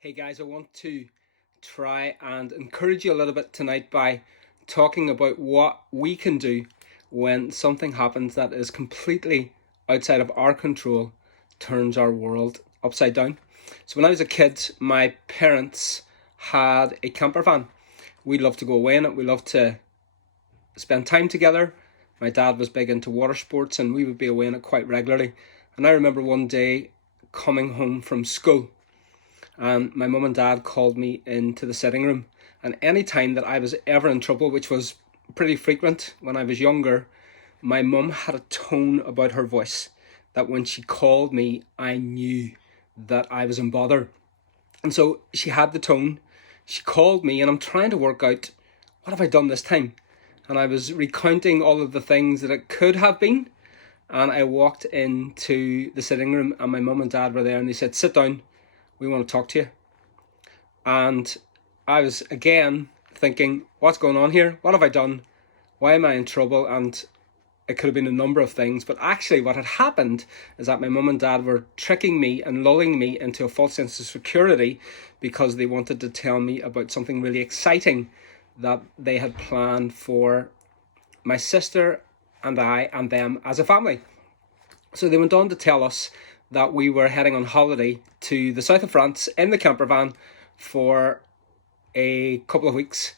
Hey guys, I want to try and encourage you a little bit tonight by talking about what we can do when something happens that is completely outside of our control, turns our world upside down. So when I was a kid, my parents had a camper van. We loved to go away in it. We loved to spend time together. My dad was big into water sports and we would be away in it quite regularly. And I remember one day coming home from school and my mum and dad called me into the sitting room. And any time that I was ever in trouble, which was pretty frequent when I was younger, my mum had a tone about her voice that when she called me, I knew that I was in bother. And so she had the tone. She called me, and I'm trying to work out, what have I done this time? And I was recounting all of the things that it could have been. And I walked into the sitting room, and my mum and dad were there, and they said, "Sit down, we want to talk to you." And I was again thinking, what's going on here? What have I done? Why am I in trouble? And it could have been a number of things. But actually what had happened is that my mum and dad were tricking me and lulling me into a false sense of security because they wanted to tell me about something really exciting that they had planned for my sister and I and them as a family. So they went on to tell us that we were heading on holiday to the south of France in the camper van for a couple of weeks.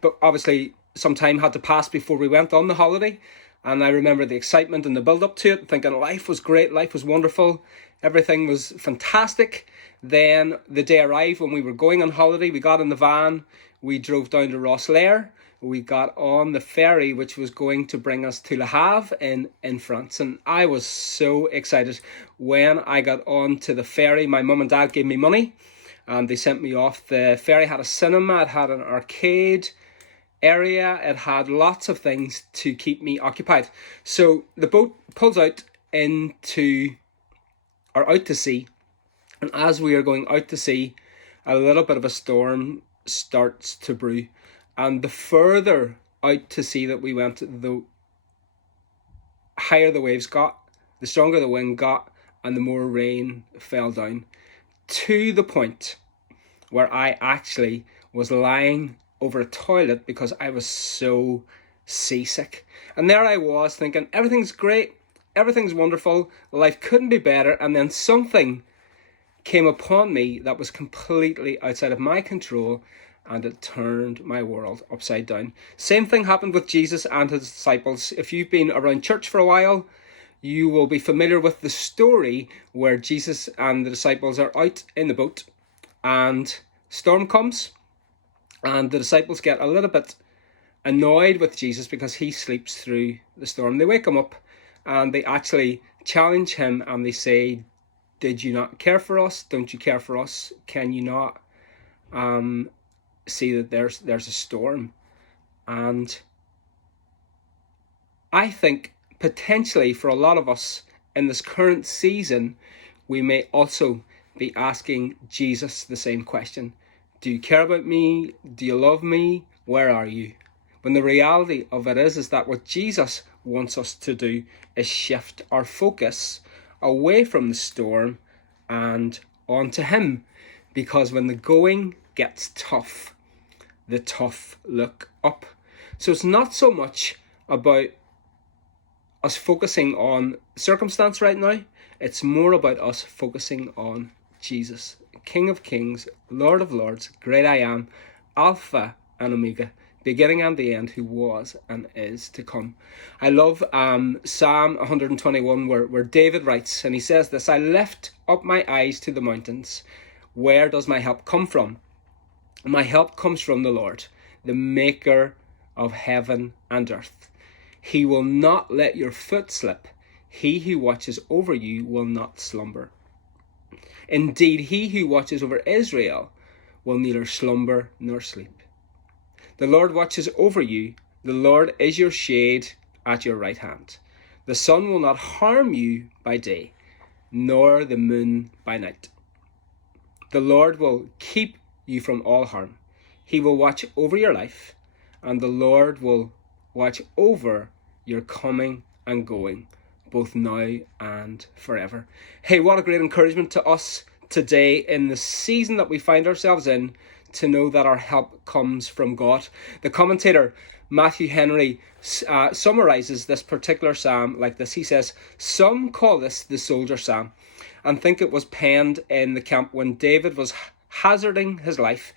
But obviously some time had to pass before we went on the holiday. And I remember the excitement and the build up to it, thinking life was great, life was wonderful, everything was fantastic. Then the day arrived when we were going on holiday. We got in the van, we drove down to Rosslare, we got on the ferry which was going to bring us to Le Havre in France. And I was so excited. When I got on to the ferry, my mum and dad gave me money and they sent me off. The ferry had a cinema, it had an arcade area, it had lots of things to keep me occupied. So the boat pulls out out to sea, and as we are going out to sea, a little bit of a storm starts to brew. And the further out to sea that we went, the higher the waves got, the stronger the wind got, and the more rain fell down, to the point where I actually was lying over a toilet because I was so seasick. And there I was thinking, everything's great, everything's wonderful, life couldn't be better, and then something came upon me that was completely outside of my control, and it turned my world upside down. Same thing happened with Jesus and his disciples. If you've been around church for a while, you will be familiar with the story where Jesus and the disciples are out in the boat and storm comes, and the disciples get a little bit annoyed with Jesus because he sleeps through the storm. They wake him up and they actually challenge him and they say, "Did you not care for us? Don't you care for us? Can you not see that there's a storm?" And I think potentially for a lot of us in this current season, we may also be asking Jesus the same question. Do you care about me? Do you love me? Where are you? When the reality of it is that what Jesus wants us to do is shift our focus away from the storm and onto him. Because when the going gets tough, the tough look up. So it's not so much about us focusing on circumstance right now. It's more about us focusing on Jesus, King of Kings, Lord of Lords, great I am, Alpha and Omega, beginning and the end, who was and is to come. I love Psalm 121 where David writes, and he says this, "I lift up my eyes to the mountains. Where does my help come from? My help comes from the Lord, the maker of heaven and earth. He will not let your foot slip. He who watches over you will not slumber. Indeed, he who watches over Israel will neither slumber nor sleep. The Lord watches over you. The Lord is your shade at your right hand. The sun will not harm you by day, nor the moon by night. The Lord will keep you from all harm. He will watch over your life, and the Lord will watch over your coming and going, both now and forever." Hey, what a great encouragement to us today in the season that we find ourselves in to know that our help comes from God. The commentator Matthew Henry summarizes this particular psalm like this. He says, "Some call this the soldier psalm and think it was penned in the camp when David was hazarding his life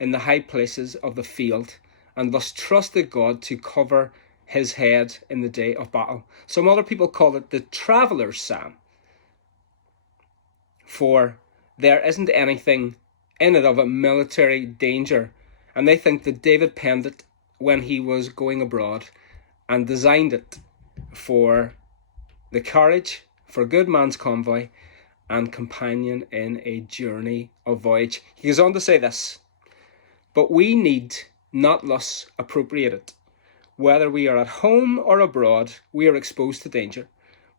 in the high places of the field and thus trusted God to cover his head in the day of battle. Some other people call it the traveller's psalm, for there isn't anything in it of a military danger, and they think that David penned it when he was going abroad and designed it for the courage, for good man's convoy and companion in a journey of voyage." He goes on to say this, "But we need not thus appropriate it. Whether we are at home or abroad, we are exposed to danger,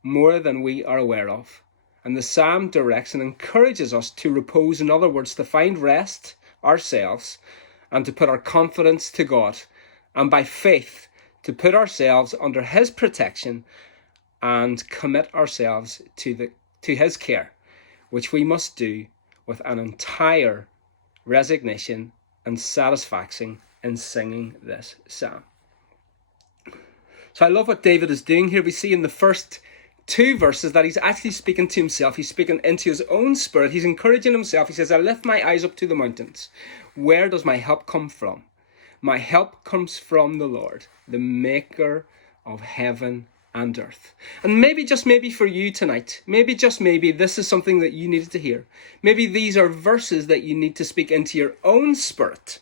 more than we are aware of. And the psalm directs and encourages us to repose, in other words, to find rest ourselves and to put our confidence to God, and by faith to put ourselves under his protection and commit ourselves to his care, which we must do with an entire resignation and satisfaction in singing this psalm." So I love what David is doing here. We see in the first two verses that he's actually speaking to himself. He's speaking into his own spirit. He's encouraging himself. He says, "I lift my eyes up to the mountains. Where does my help come from? My help comes from the Lord, the maker of heaven and earth." And maybe, just maybe for you tonight, maybe just maybe this is something that you needed to hear. Maybe these are verses that you need to speak into your own spirit,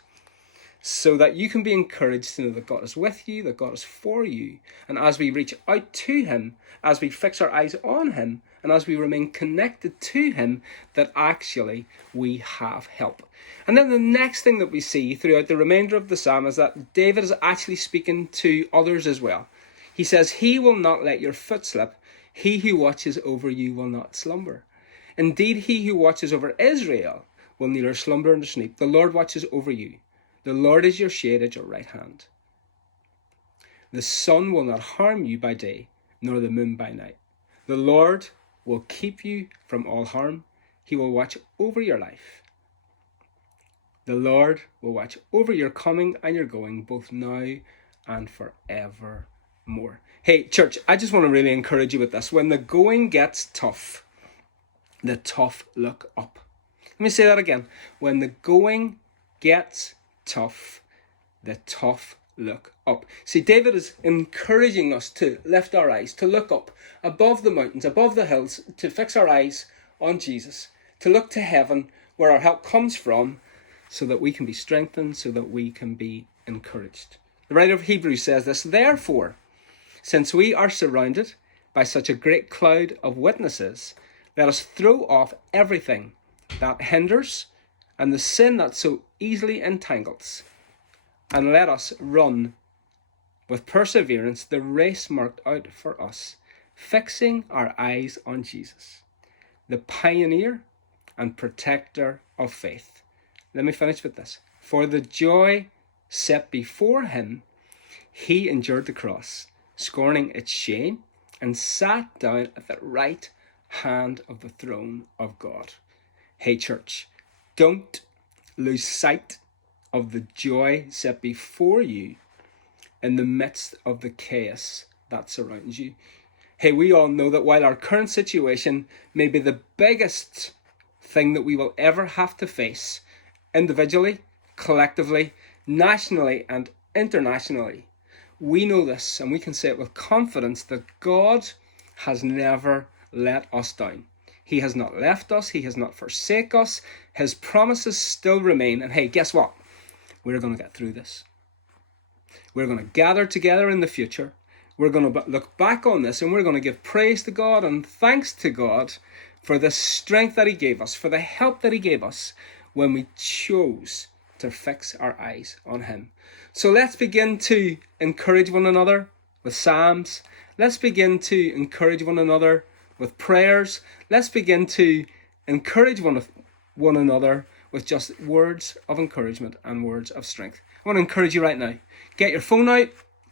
so that you can be encouraged to know that God is with you, that God is for you. And as we reach out to him, as we fix our eyes on him, and as we remain connected to him, that actually we have help. And then the next thing that we see throughout the remainder of the psalm is that David is actually speaking to others as well. He says, "He will not let your foot slip. He who watches over you will not slumber. Indeed, he who watches over Israel will neither slumber nor sleep. The Lord watches over you. The Lord is your shade at your right hand. The sun will not harm you by day, nor the moon by night. The Lord will keep you from all harm. He will watch over your life. The Lord will watch over your coming and your going, both now and forevermore." Hey, church, I just want to really encourage you with this. When the going gets tough, the tough look up. Let me say that again. When the going gets tough, the tough look up. See, David is encouraging us to lift our eyes, to look up above the mountains, above the hills, to fix our eyes on Jesus, to look to heaven where our help comes from, so that we can be strengthened, so that we can be encouraged. The writer of Hebrews says this, "Therefore, since we are surrounded by such a great cloud of witnesses, let us throw off everything that hinders and the sin that so easily entangles, and let us run with perseverance the race marked out for us, fixing our eyes on Jesus, the pioneer and protector of faith." Let me finish with this. "For the joy set before him, he endured the cross, scorning its shame, and sat down at the right hand of the throne of God." Hey, church, don't lose sight of the joy set before you in the midst of the chaos that surrounds you. Hey, we all know that while our current situation may be the biggest thing that we will ever have to face, individually, collectively, nationally, and internationally, we know this, and we can say it with confidence, that God has never let us down. He has not left us. He has not forsaken us. His promises still remain. And hey, guess what? We're going to get through this. We're going to gather together in the future. We're going to look back on this, and we're going to give praise to God and thanks to God for the strength that he gave us, for the help that he gave us when we chose to fix our eyes on him. So let's begin to encourage one another with psalms. Let's begin to encourage one another with prayers. Let's begin to encourage one another with just words of encouragement and words of strength. I want to encourage you right now. Get your phone out,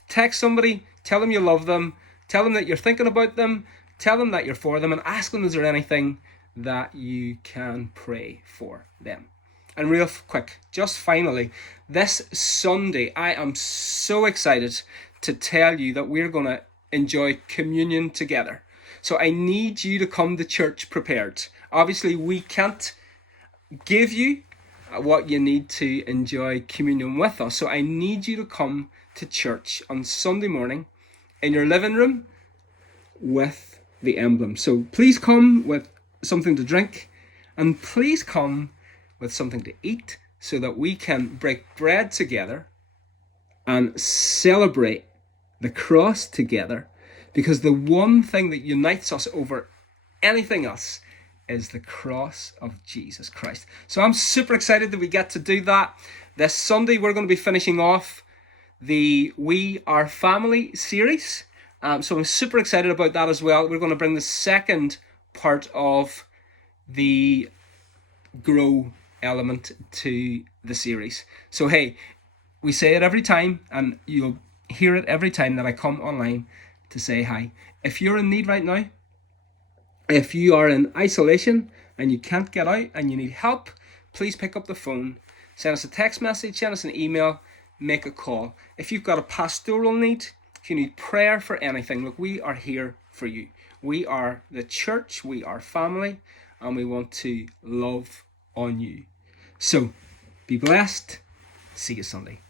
text somebody, tell them you love them, tell them that you're thinking about them, tell them that you're for them, and ask them, is there anything that you can pray for them. And real quick, just finally, this Sunday, I am so excited to tell you that we're going to enjoy communion together. So I need you to come to church prepared. Obviously, we can't give you what you need to enjoy communion with us. So I need you to come to church on Sunday morning in your living room with the emblem. So please come with something to drink, and please come with something to eat so that we can break bread together and celebrate the cross together, because the one thing that unites us over anything else is the cross of Jesus Christ. So I'm super excited that we get to do that. This Sunday we're going to be finishing off the We Are Family series. So I'm super excited about that as well. We're going to bring the second part of the Grow element to the series. So hey, we say it every time, and you'll hear it every time that I come online to say hi. If you're in need right now, if you are in isolation and you can't get out and you need help, please pick up the phone, send us a text message, send us an email, make a call. If you've got a pastoral need, if you need prayer for anything, look, we are here for you. We are the church, we are family, and we want to love on you. So, be blessed. See you Sunday.